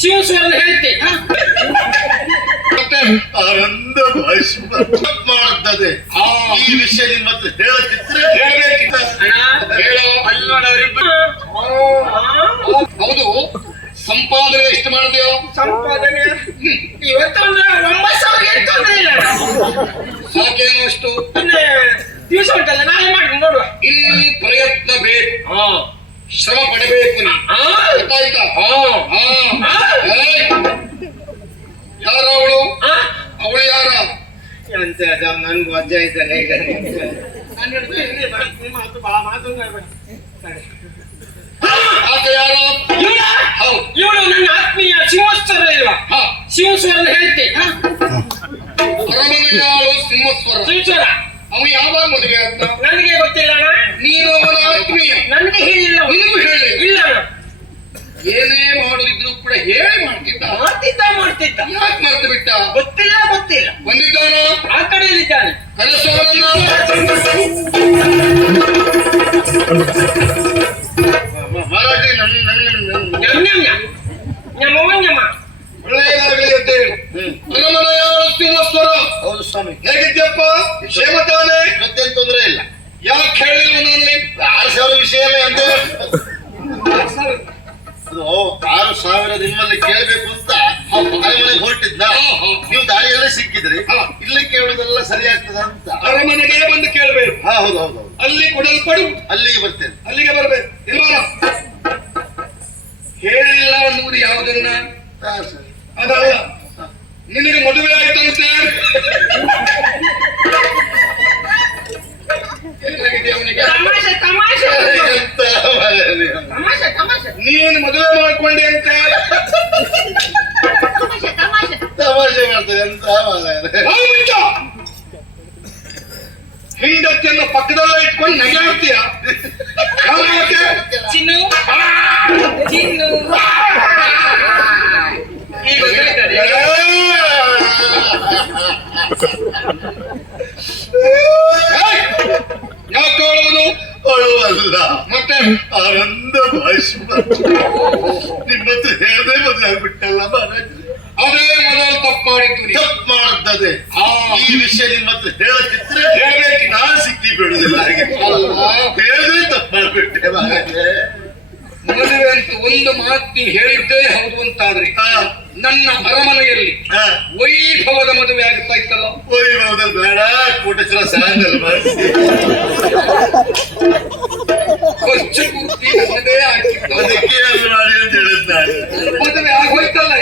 ಶಿವಸ್ವರನ್ನು ಹೇಳ್ತೆ ಆನಂದ ಭಾಷೆ ಮಾಡುತ್ತದೆ. ಈ ವಿಷಯ ನಿಮ್ಮ ಹತ್ರ ಹೇಳಕ್ಕಿದ್ರೆ ಹೇಳ್ಬೇಕಿತ್ತ. ಹೇಳೋ ಅಲ್ಲವರಿಬ್ಬರು. ಹೌದು, ಸಂಪಾದನೆ ಎಷ್ಟು ಮಾಡಿದೆಯೋ? ಸಂಪಾದನೆ ಇವತ್ತೊಂದು 9,000 ತೊಂದ್ರೆ ಇಲ್ಲ. ಸಾಕೇನು ಅಷ್ಟು? ದಿವಸ ಉಂಟಲ್ಲ, ನಾಳೆ ಮಾಡಿ ನೋಡುವ. ಇಲ್ಲಿ ಪ್ರಯತ್ನ ಬೇಕು, ಶ್ರಮ ಪಡಬೇಕು. ಗೊತ್ತಾಯ್ತಾ? ಯಾರ ಅವಳು? ಅವಳು ಯಾರ? ನನ್ಗೂ ಅಜ್ಜ ಇದ್ದಾನೆ. ಈಗ ಆಕೆ ಯಾರ? ಇವಳು ನನ್ನ ಆತ್ಮೀಯ ಶಿವಸ್ವರ. ಇಲ್ವಾ? ಶಿವಸ್ವರನ್ನು ಹೇಳ್ತೆ. ಅರಮನೆಯಾಳು ಸಿಂಹಸ್ವರ. ಶಿವಸ್ವರ ಅವ ಯಾವಾಗ ಮದುವೆ ಆದ? ನನಗೆ ಗೊತ್ತಿಲ್ಲ. ನೀನು ಅವನ ಆತ್ಮೀಯ. ನನಗೆ ಹೇಳಿಲ್ಲ. ನಿನಗೂ ಹೇಳಿ ಇಲ್ಲ. ಏನೇ ಮಾಡುದಿದ್ರು ಕೂಡ ಹೇಳಿ ಮಾಡ್ತಿದ್ದ. ಮಾಡ್ತಿದ್ದ. ಯಾಕೆ ಮರೆತು ಬಿಟ್ಟ? ಗೊತ್ತಿಲ್ಲ. ಬಂದಿದ್ದಾನ? ಆ ಕಡೆಯಲ್ಲಿದ್ದಾನೆ. ಒಳ್ಳೆಯದಾಗಲಿ ಅಂತ ಹೇಳಿ ಅರಮನೆಯ ಸಿಂಹಸ್ವರ. ಹೌದು ಸ್ವಾಮಿ. ಹೇಗಿದ್ಯಪ್ಪ? ಕ್ಷೇಮ ತಾನೆ? ಮತ್ತೇನು ತೊಂದರೆ ಇಲ್ಲ. ಯಾಕೆ ಹೇಳಿಲ್ಲ ನಾನು? 6,000 ವಿಷಯ ಅಂತ. ಅದು 6,000 ನಿಮ್ಮಲ್ಲಿ ಕೇಳಬೇಕು ಅಂತ ಅರಮನೆಗೆ ಹೊರಟಿದ್ದ. ನೀವು ದಾರಿಯಲ್ಲೇ ಸಿಕ್ಕಿದ್ರಿ. ಇಲ್ಲಿ ಕೇಳುವುದೆಲ್ಲ ಸರಿ ಆಗ್ತದ ಅಂತ ಅರಮನೆಗೆ ಬಂದು ಕೇಳಬೇಕು. ಹೌದು. ಅಲ್ಲಿ ಕೊಡಲ್ಪಡು. ಅಲ್ಲಿಗೆ ಬರ್ತೇನೆ. ಅಲ್ಲಿಗೆ ಬರ್ಬೇಕು. ಇಲ್ವಲ್ಲ? ಹೇಳಿಲ್ಲ ಅನ್ನುವುದು ಯಾವುದನ್ನ? ಅದಲ್ಲ, ನಿನಗೆ ಮದುವೆ ಆಯ್ತಂತೆ. ನೀನು ಮದುವೆ ಮಾಡ್ಕೊಂಡೆ ಅಂತ ತಮಾಷೆ ಮಾಡ್ತದೆ ಅಂತ. ಹೆಂಡತಿಯನ್ನು ಪಕ್ಕದಲ್ಲೇ ಇಟ್ಕೊಂಡು ನಗೆ ಆಗ್ತೀಯ? ಚಿನ್ನು ಯಾಕೆ ಅಳುವುದು? ಅಳುವಲ್ಲ, ಮತ್ತೆ ಆನಂದ ಭಾಷೆ ನಿಮ್ಮ ಹತ್ರ ಹೇಳದೆ ಮದುವೆ ಆಗ್ಬಿಟ್ಟಲ್ಲ ಮಹಾರಾಜ್. ಅದೇ ಮೊದಲು ತಪ್ಪು ಮಾಡುತ್ತದೆ. ಈ ವಿಷಯ ನಿಮ್ಮ ಹತ್ರ ಹೇಳಕ್ಕಿದ್ರೆ ಹೇಳ್ಬೇಕು. ನಾನು ಸಿಕ್ಕಿ ಬಿಡುದಿಲ್ಲ. ಹೇಳದೆ ತಪ್ಪು ಮಾಡ್ಬಿಟ್ಟೆ ಮಹಾರಾಜೆ. ಮದುವೆ ಅಂತ ಒಂದು ಮಾತು ಹೇಳಿದ್ದೇ ಹೌದು ಅಂತಾದ್ರೆ ನನ್ನ ಅರಮನೆಯಲ್ಲಿ ವೈಭವದ ಮದುವೆ ಆಗುತ್ತಾ ಇತ್ತಲ್ಲ. ವೈಭವದಲ್ಲಿ ಬೇಡ, ಕೋಟೇಶ್ವರ ಸಾಯಂಕಾಲ ಖರ್ಚು ಪೂರ್ತಿ ಮದುವೆ ಆಗಿತ್ತು. ಅದಕ್ಕೆ ಮಾಡಿ ಅಂತ ಹೇಳುತ್ತಾರೆ. ಮದುವೆ ಆಗೋಯ್ತಲ್ಲ.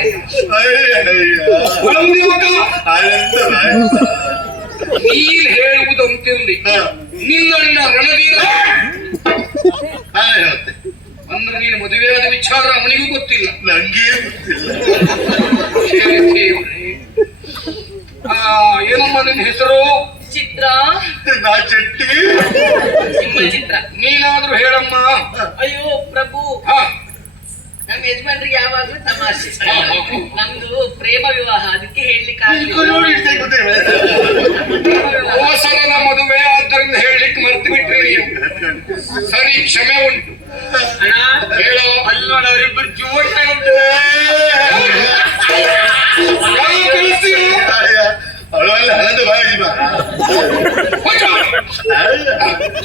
ನೀನ್ ಹೇಳುವುದಂತಿರ್ಲಿ, ನಿನ್ನಣ್ಣ ರಣವೀರ ಹೇಳುತ್ತೆ ಅಂದ್ರೆ ನೀನು ಮದುವೆಯಾದ ವಿಚಾರ ಅವನಿಗೂ ಗೊತ್ತಿಲ್ಲ, ನಂಗೆ ಗೊತ್ತಿಲ್ಲ. ಏನಮ್ಮ ನಿನ್ನ ಹೆಸರು? ಚಿತ್ರ. ನಾ ಚಟ್ಟಿ. ನಿಮ್ಮ ಚಿತ್ರ. ನೀನಾದ್ರೂ ಹೇಳಮ್ಮ. ಅಯ್ಯೋ ಪ್ರಭು, ನಮ್ಮ ಯಜಮಾನ್ರಿಗೆ ಯಾವಾಗ್ಲೂ ತಮಾಷೆ. ನಮ್ದು ಪ್ರೇಮ ವಿವಾಹ, ಅದಕ್ಕೆ ಹೇಳಲಿಕ್ಕೆ ಹೋಸರದ ಮದುವೆ, ಆದ್ದರಿಂದ ಹೇಳಲಿಕ್ಕೆ ಮರ್ತು ಬಿಟ್ರಿ ನೀವು. ಸರಿ, ಕ್ಷಮೆ ಉಂಟು. ಹೇಳೋ ಅಲ್ಲವರಿಬ್ಬರು ಜೋಡಿಯಾಗಿ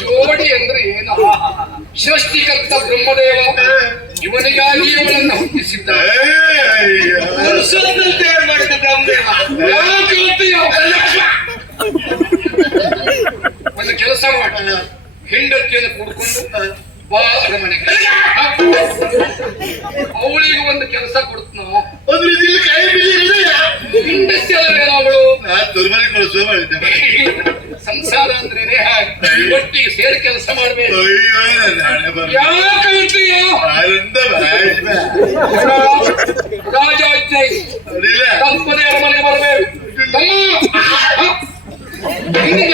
ಜೋಡಿ ಅಂದ್ರೆ ಏನು? ಸೃಷ್ಟಿಕರ್ತ ಬ್ರಹ್ಮದೇವ ಇವನಿಗಾಗಿ ಇವನನ್ನು ಹುಟ್ಟಿಸಿದ್ದಾರೆ. ತಯಾರು ಮಾಡಿದ ಬ್ರಹ್ಮದೇವ. ಒಂದು ಕೆಲಸ ಮಾಡ, ಹೆಂಡತಿಯನ್ನು ಕೂಡ್ಕೊಂಡು ಬಾ ಅರಮನೆಗೆ. ಅವಳಿಗೆ ಒಂದು ಕೆಲಸ ಕೊಡ್ತು ನಾವು. ಹೆಂಡತಿ ಅಲ್ಲವೇನೋ ಅವಳು. ಸಂಸಾರ ಅಂದ್ರೇನೆ ಒಟ್ಟಿಗೆ ಸೇರಿ ಕೆಲಸ ಮಾಡ್ಬೇಕು. ರಾಜಾಜ್ಞೆ ತಪ್ಪದೆ ಅರಮನೆ ಬರಬೇಕು.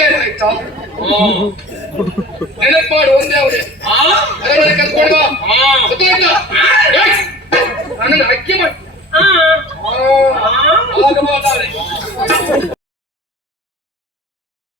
ಏನಾಯ್ತಾ? ನೆನಪಾಡು ಒಂದೇ ಅವರೇ. ಅರಮನೆ ಕರ್ಕೊಂಡು ಬಾ. ನನಗೆ ಅಕ್ಕಿ ಮಾಡಿ